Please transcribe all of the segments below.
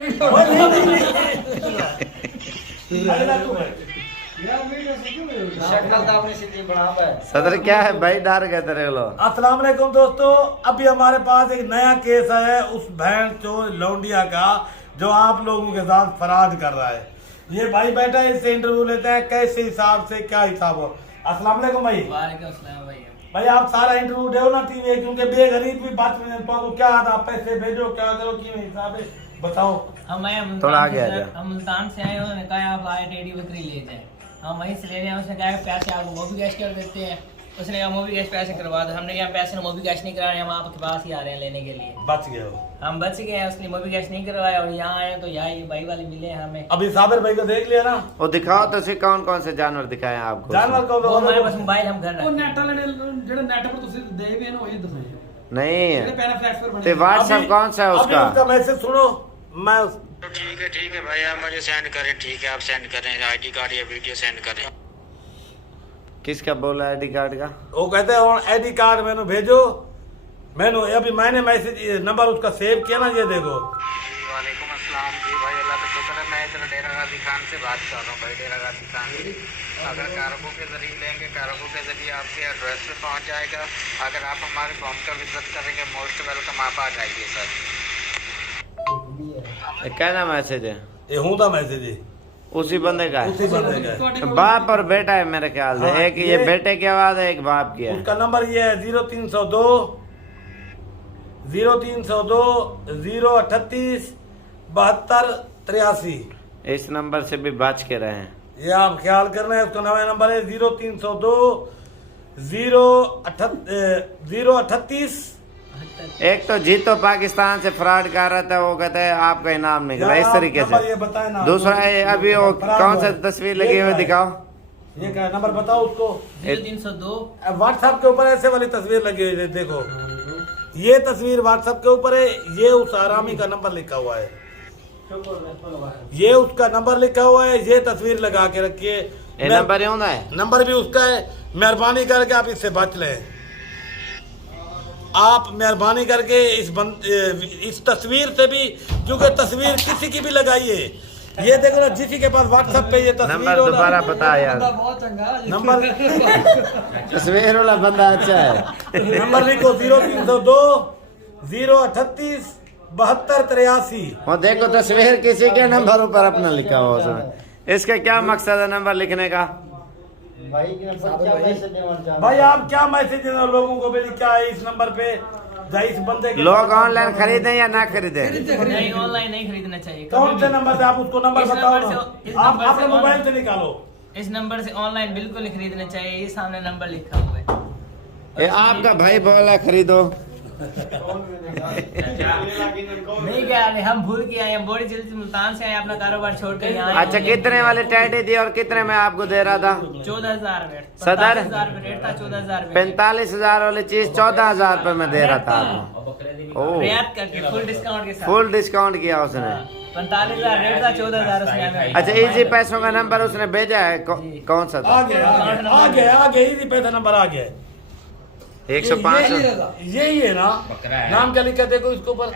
सदर क्या है भाई, डर गए तेरे लोग। अस्सलाम वालेकुम दोस्तों, अभी हमारे पास एक नया केस है उस बहन चोर लौंडिया का जो आप लोगों के साथ फराड कर रहा है। ये भाई बैठा है, इससे इंटरव्यू लेते हैं कैसे हिसाब से क्या हिसाब हो। अस्सलाम वालेकुम भाई। वालेकुम अस्सलाम भाई। भाई आप सारा इंटरव्यू दो ना टीवी, क्योंकि बेगरीब भी बात में को क्या आप पैसे भेजो क्या करो की हिसाब है बताओ। हम आए थोड़ा आगे आ जा। हम मुल्तान से आए, उन्होंने कहा आप आए टेडी बकरी ले जाए, हम वहीं से ले रहे हैं। उसने कहा पैसे आपको मोबी कैश कर देते हैं, उसने कहा मोबी कैश पैसे करवा दो। हमने कहा पैसे मोबी कैश नहीं करा रहे, हम आपके पास ही आ रहे हैं लेने के लिए। बच गए हो। हम बच गए हैं, उसने मोबी कैश नहीं करवाया और यहाँ आए तो यहाँ ये भाई वाले मिले हैं हमें। अभी साबिर भाई को देख लिया ना, वो दिखाओ तो सही, कौन कौन से जानवर दिखाए हैं आपको? जानवर को वो हमारे पास मोबाइल हम घर ਉਹ रखते हैं। ਨੈਟ ਵਾਲੇ ਨੇ ਜਿਹੜਾ ਨੈਟ ਪਰ ਤੁਸੀਂ ਦੇਖ ਵੀ ਨਾ ਉਹੀ ਦਿਖਾਏ नहीं ਜਿਹੜੇ ਪੈਰਾਫਲੈਕਸ पर तो बने व्हाट्सएप कौन सा है अभी उसका? उसका मैसेज सुनो। मैं तो ठीक है भाई, आप मुझे सेंड करें। ठीक है, आप सेंड करें आईडी कार्ड या वीडियो सेंड करें। किसका बोला आईडी कार्ड का? वो कहते हैं आईडी कार्ड मैंने भेजो। मैंने मैसेज नंबर उसका सेव किया ना, ये देखो। वालेकुम अस्सलाम जी भाई, अल्लाह का शुक्र है। मैं इधर डेरा गाजी खान से बात कर रहा हूँ भाई, डेरा गाजी खान से। अगर कारगो के जरिए लेंगे, कारगो के जरिए आपके एड्रेस पे पहुँच जाएगा। अगर आप हमारे फॉर्म का विजिट करेंगे, मोस्ट वेलकम, आप आ जाइए सर। ये क्या मैसेज है? ये हूँ था मैसेज ही उसी बंदे का उसी है? बंदे का है। बाप और बेटा है मेरे ख्याल से। हाँ, एक ये ये- बेटे की आवाज है, एक बाप की है। उसका नंबर ये है 0302 0302 038 72 83। इस नंबर से भी बच के रहे हैं। ये आप ख्याल करना है। उसका नया नंबर है 0302 038। एक तो जीतो पाकिस्तान से फ्रॉड कर रहा था, वो कहते हैं आपका इनाम निकला इस तरीके नंबर ये से। बताए ना। दूसरा है अभी वो फरार कौन हुआ सा है। तस्वीर ये लगी क्या हुई है? दिखाओ। ये क्या है? नंबर बताओ उसको। 0302 व्हाट्सएप के ऊपर ऐसे वाली तस्वीर लगी हुई है, देखो। ये तस्वीर व्हाट्सएप के ऊपर है। ये उस आरामी का नंबर लिखा हुआ है, ये उसका नंबर लिखा हुआ है। ये तस्वीर लगा के रखिए। ये नंबर यूं है। नंबर भी उसका है। मेहरबानी करके आप इससे बच लें। आप मेहरबानी करके इस तस्वीर से भी, क्योंकि तस्वीर किसी की भी लगाइए। ये देखो ना, जिसी के पास व्हाट्सएप पे ये तस्वीर नंबर हो ना, दोबारा बता यार। ਬਹੁਤ ਚੰਗਾ नंबर तस्वीर वाला बंदा अच्छा है। नंबर लिखो 0302 038 72 83। वो देखो तस्वीर किसी के नंबर ऊपर अपना लिखा हुआ उसमें। इसका क्या मकसद है नंबर लिखने का? भाई आप क्या मैसेज देना लोगों को, भाई क्या है इस नंबर पे? इस बंदे के लोग ऑनलाइन खरीदें या ना खरीदें? नहीं, ऑनलाइन नहीं खरीदना चाहिए। कौन से नंबर से? आप उसको नंबर इस बताओ नंबर ना। से- इस आप नंबर अपने से मोबाइल से निकालो। इस नंबर से ऑनलाइन बिल्कुल नहीं खरीदना चाहिए। ये सामने नंबर लिखा हुआ है। ये आपका भाई बोला खरीदो। नहीं कह रहे, हम भूल के आए हैं, बड़ी जल्दी मुल्तान से आए, अपना कारोबार छोड़कर यहाँ आए। अच्छा, कितने वाले टैडी दिए और कितने में आपको दे रहा था? 14,000 रेट, सदर? 45,000 रेट था, 14,000 45,000 वाली चीज 14,000 रुपए में दे रहा था आपको। ओह, रियायत करके फुल डिस्काउंट के साथ। फुल डिस्काउंट किया उसने। 45,000 रेट था, 14,000 उसने हमें। अच्छा, इजी पैसों का नंबर उसने भेजा है, कौन सा था? आ गया इसी पैसा नंबर आ गया। 105। यही है ना? नाम क्या लिखा देखो इसके ऊपर।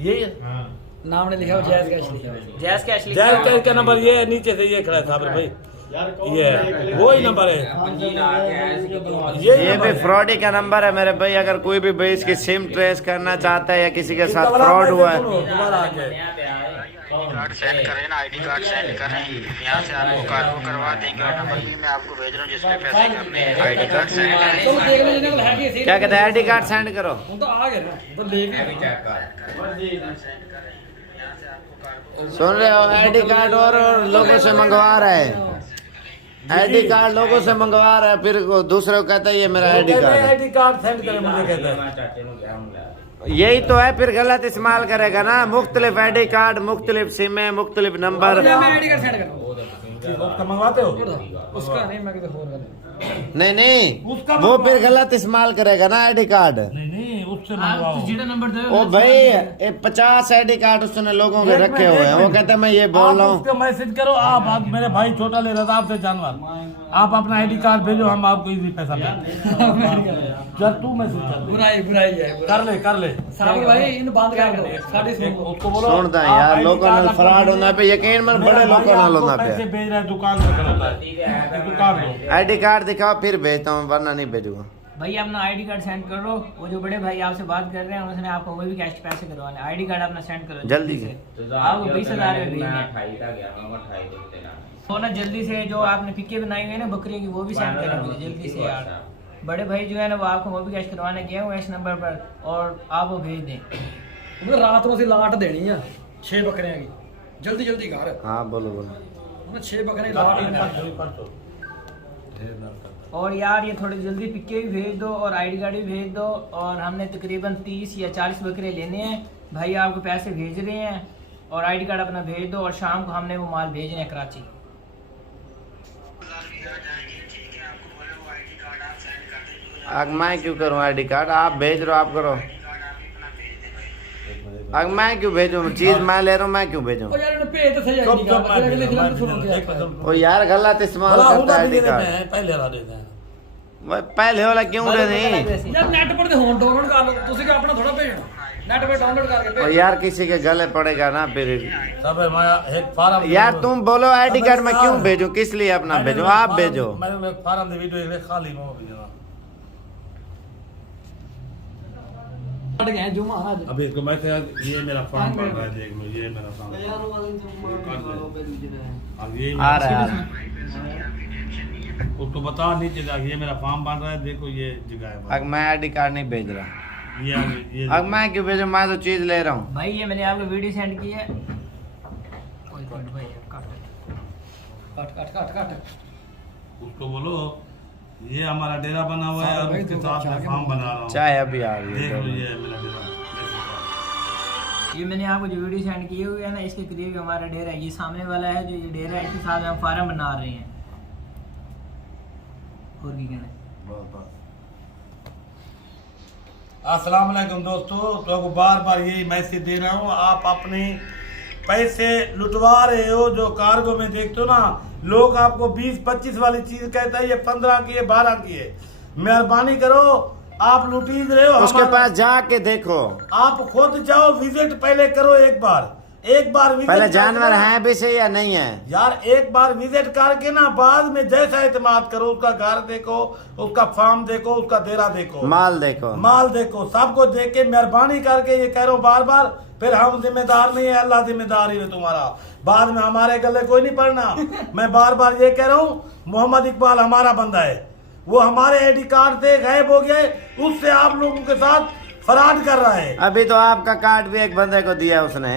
यही है ਨਾਮ ਨੇ ਲਿਖਿਆ ਹੋਇਆ ਜੈਜ਼ ਕੈਸ਼ ਲਿਖਿਆ ਹੋਇਆ जैस कैश लिखा जैज हुआ कैश है। का नंबर ये है, नीचे से ये खड़ा है साबिर भाई। ये है, वही नंबर है। ये नंबर भी है। फ्रॉड ही का नंबर है मेरे भाई। अगर कोई भी भाई इसकी सिम ट्रेस करना चाहता है या किसी के इसका साथ वाला फ्रॉड हुआ मैसेज सुनो, है, दोबारा आ गया। कार्ड सेंड करें ना, आईडी कार्ड सेंड करें। यहाँ से आपको कार्गो करवा देंगे और नंबर भी मैं आपको भेज रहा हूँ जिसपे पैसे करने हैं। आईडी कार्ड सेंड करें। ਚਲੋ ਦੇਖ ਲਓ ਜਿਹਨਾਂ ਕੋਲ ਹੈਗੇ ਸੀ क्या कहते हैं आईडी कार्ड सेंड करो। ਹੁਣ ਤਾਂ ਆ ਗਏ ਨਾ ਪਰ ਲੈ ਵੀ सुन रहे हो? आईडी कार्ड और लोगों से मंगवा रहा है। आईडी कार्ड लोगों से मंगवा रहा है, फिर वो दूसरे को कहता है ये मेरा आईडी कार्ड है। आईडी कार्ड सेंड करें मुझे कहता है। यही तो है, फिर गलत इस्तेमाल करेगा ना। मुख्तलिफ आईडी कार्ड, मुख्तलिफ सिमें, मुख्तलिफ नंबर। ਮੈਂ ਆਈਡੀ ਕਾਰਡ ਸੈਂਡ ਕਰਦਾ उसका मंगवाते हो? ਉਸका ਨਹੀਂ ਮੈਂ ਕਿਤੇ ਹੋਰ ਗੱਲ नहीं नहीं, उसका वो फिर गलत इस्तेमाल करेगा ना आईडी कार्ड। नहीं उससे आप मंगवाओ। जीरो नंबर दो। ओ भाई 50 ID कार्ड उसने लोगों के रखे हुए हैं, वो कहते हैं मैं ये बोल रहा हूँ। उसको मैसेज करो, आप मेरे भाई छोटा ले रहा था आपसे जानवर, आप अपना आईडी कार्ड भेजो, हम आपको इजी पैसा देंगे। जब तू मैसेज कर बुराई बुराई है कर ले साबिर भाई इन बंद कर दो साढ़े उसको बोलो सुनता है यार, लोगों ने फ्रॉड होना पे यकीन मन बड़े लोगों ने होना पैसे पे। भेज रहे हैं दुकान से खड़ा है, दुकान लो। ID कार्ड दिखाओ फिर भेजता हूँ, वरना नहीं भेजूंगा। भाई अपना आईडी कार्ड सेंड करो। वो जो बड़े भाई आपसे बात कर रहे हैं उसने आपको वो भी कैश पैसे करवाने। आईडी कार्ड अपना सेंड करो जल्दी से। आपको 20,000 में भेजना वो ना जल्दी से। जो आपने पिके बनाई हुई है ना बकरी की, वो भी सेंड करें मुझे जल्दी से यार। बड़े भाई जो है ना वो आपको वो भी कैश करवाने गए हुए इस नंबर पर, और आप वो भेज दें। मतलब रात में लाट देनी है 6 बकरियां की, जल्दी जल्दी घर। हाँ बोलो बोलो। 6 बकरियां लाट। और यार ये थोड़ी जल्दी पिके भी भेज दो और आईडी कार्ड भी भेज दो। और हमने तकरीबन 30 या 40 बकरे लेने हैं। भाई आपको पैसे भेज रहे हैं और आईडी कार्ड अपना भेज दो, और शाम को हमने वो माल भेजना है कराची। अब मैं क्यों करूँ ID कार्ड? आप भेज रहे हो, आप करो। अब मैं क्यों भेजूँ? चीज मैं ले रहा हूँ, मैं क्यों भेजूँ? ओ यार इन्हें भेज तो सही आईडी कार्ड, फिर अगले फिल्म सुनो क्या। वो यार गलत इस्तेमाल करता है ID कार्ड। पहले हरा देते हैं। वो पहले वाला क्यों दे नहीं? यार नेट पर ते होन डाउनलोड कर लो, ਤੁਸੀਂ ਕਿ ਆਪਣਾ ਥੋੜਾ ਭੇਜਣਾ नेट पर डाउनलोड करके और भेज। यार किसी के गले पड़ेगा ना फिर। सब है, मैं एक फार्म यार तुम बोलो ID कार्ड मैं क्यों भेजूँ, किस लिए अपना भेजूँ? आप भेजो। मैंने एक फार्म दे वीडियो एक खाली में भी देना। हट गए जुमा आज। अभी इसको मैं ये मेरा फॉर्म भर रहा है, देख लो ये मेरा फॉर्म। अब ये आ रहा है। उसको बता नीचे जाके ये मेरा फॉर्म बन रहा है, देखो ये जगह है। अब मैं ID कार्ड नहीं भेज रहा। ये अब मैं क्यों भेजूँ? मैं तो चीज ले रहा हूँ। भाई ये मैंने आपको वीडियो सेंड की है। भाई कट। उसको बोलो ये हमारा डेरा बना हुआ है और उसके साथ मैं फॉर्म बना रहा हूँ। चाहे अभी आ रही देख लो है। ये मेरा डेरा। ये मैंने आपको जो वीडियो सेंड की हुई है ना, इसके करीब ही हमारा डेरा है। ये सामने वाला है जो ये डेरा है, इसके साथ हम फार्म बना रहे हैं। और भी कहना है? अस्सलाम वालेकुम दोस्तों, तो आपको बार बार यही मैसेज दे रहा हूँ, आप अपने पैसे लुटवा रहे हो। जो कार्गो में देखते हो ना, लोग आपको 20-25 वाली चीज कहता है, ये 15 की है, 12 की है। मेहरबानी करो, आप लुटी रहे हो। उसके पास जाके देखो। आप खुद जाओ, विजिट पहले करो एक बार विजिट पहले जानवर है भी सही या नहीं है। यार एक बार विजिट करके ना बाद में जैसा इत्मीनान करो, उसका घर देखो, उसका फार्म देखो, उसका डेरा देखो, माल देखो। सब कुछ देख के मेहरबानी करके ये कह रहा हूँ बार बार। फिर हम जिम्मेदार नहीं है, अल्लाह जिम्मेदार ही है तुम्हारा। बाद में हमारे गले कोई नहीं पड़ना। मैं बार बार ये कह रहा हूँ, मोहम्मद इकबाल हमारा बंदा है, वो हमारे आईडी कार्ड से गायब हो गया, उससे आप लोगों के साथ फराड कर रहा है। अभी तो आपका कार्ड भी एक बंदे को दिया उसने,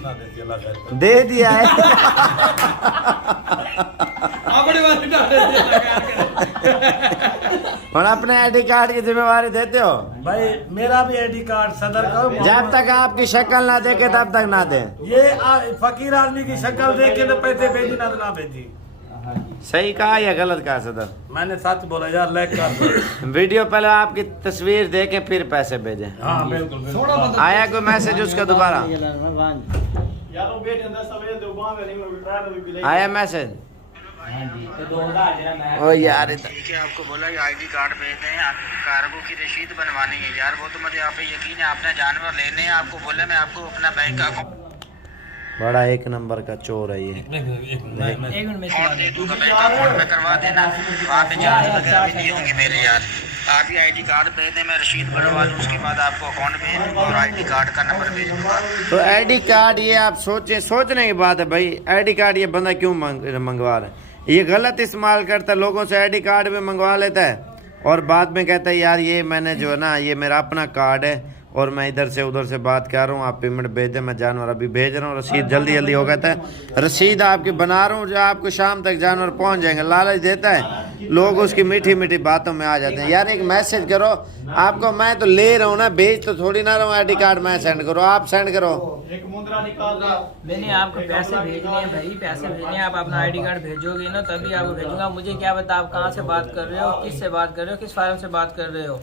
ना दे अल्लाह खैर करे। दे दिया है। अपने वाले डाल दे। और अपने ID कार्ड की जिम्मेवारी देते हो। भाई मेरा भी आईडी कार्ड सदर का जब तक आपकी शक्ल ना देखे तब तक ना दे। ये फकीर आदमी की शक्ल देख के तो पैसे भेजी ना तो ना भेजी। सही कहा या गलत कहा सदर? मैंने सच बोला यार, लाइक कर दो। वीडियो पहले आपकी तस्वीर देके फिर पैसे भेजे। हाँ बिल्कुल सोना बंदा आया कोई मैसेज उसका दोबारा? आया मैसेज? ओ यार ठीक है, आपको बोला कि आईडी कार्ड भेजते हैं, कार्गो की रसीद बनवानी है। यार वो तो मुझे आप पे यकीन है, आपने जानवर लेने हैं, आपको बोला मैं आपको अपना बैंक अकाउंट बड़ा एक नंबर का चोर है ये। एक मिनट में दे दूंगा, बैंक अकाउंट में करवा देना। वहाँ पे जानवर वगैरह भी नहीं होंगे मेरे यार। आप ही आईडी कार्ड भेज दें, मैं रसीद बनवा दूँ, उसके बाद आपको अकाउंट भेज दूँगा और आईडी कार्ड का नंबर भेज दूँगा। तो ID कार्ड ये आप सोचने की बात है भाई। ID कार्ड ये बंदा क्यों मंगवा रहा है? ये गलत इस्तेमाल करता है, लोगों से ID कार्ड भी मंगवा लेता है और बाद में कहता है यार ये मैंने जो है ना, ये मेरा अपना कार्ड है और मैं इधर से उधर से बात कर रहा हूँ, आप पेमेंट भेज दें, मैं जानवर अभी भेज रहा हूँ, रसीद जल्दी हो गया है, रसीद आपकी बना रहा हूँ, जो आपको शाम तक जानवर पहुँच जाएंगे। लालच देता है, लोग उसकी मीठी मीठी बातों में आ जाते हैं। यार एक मैसेज करो, आपको मैं तो ले रहा हूँ ना, भेज तो थोड़ी ना रहा हूँ। ID कार्ड मैं सेंड करो, आप सेंड करो। मैंने आपको पैसे भेजने हैं भाई, पैसे भेजने हैं। आप अपना आईडी कार्ड भेजोगे ना तभी आपको भेजूंगा। मुझे क्या पता आप कहाँ से बात कर रहे हो, किस से बात कर रहे हो, किस फार्म से बात कर रहे हो।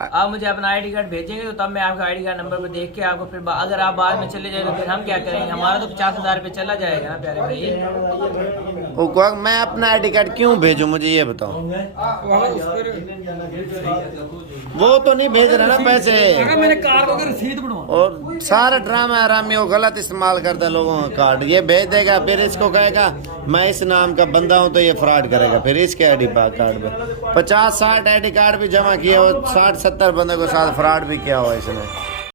आप मुझे अपना आईडी कार्ड भेजेंगे तो तब मैं आपका आईडी कार्ड नंबर पर देख के आपको फिर अगर आप बाद में चले जाए तो फिर हम क्या करेंगे? हमारा तो 50,000 रुपये चला जाएगा ना प्यारे भाई। वो को मैं अपना आईडी कार्ड क्यों भेजूं, मुझे ये बताओ। वो तो नहीं भेज रहे ना पैसे, मैंने कार को रसीद बनवा और सारा ड्रामा आरामी वो गलत इस्तेमाल करता है लोगों का कार्ड। ये भेज देगा, फिर इसको कहेगा मैं इस नाम का बंदा हूँ, तो ये फ्रॉड करेगा। फिर इसके आईडी कार्ड पे 50-60 आईडी कार्ड भी जमा किए और 60-70 बंदे को साथ फ्रॉड भी किया हुआ इसने।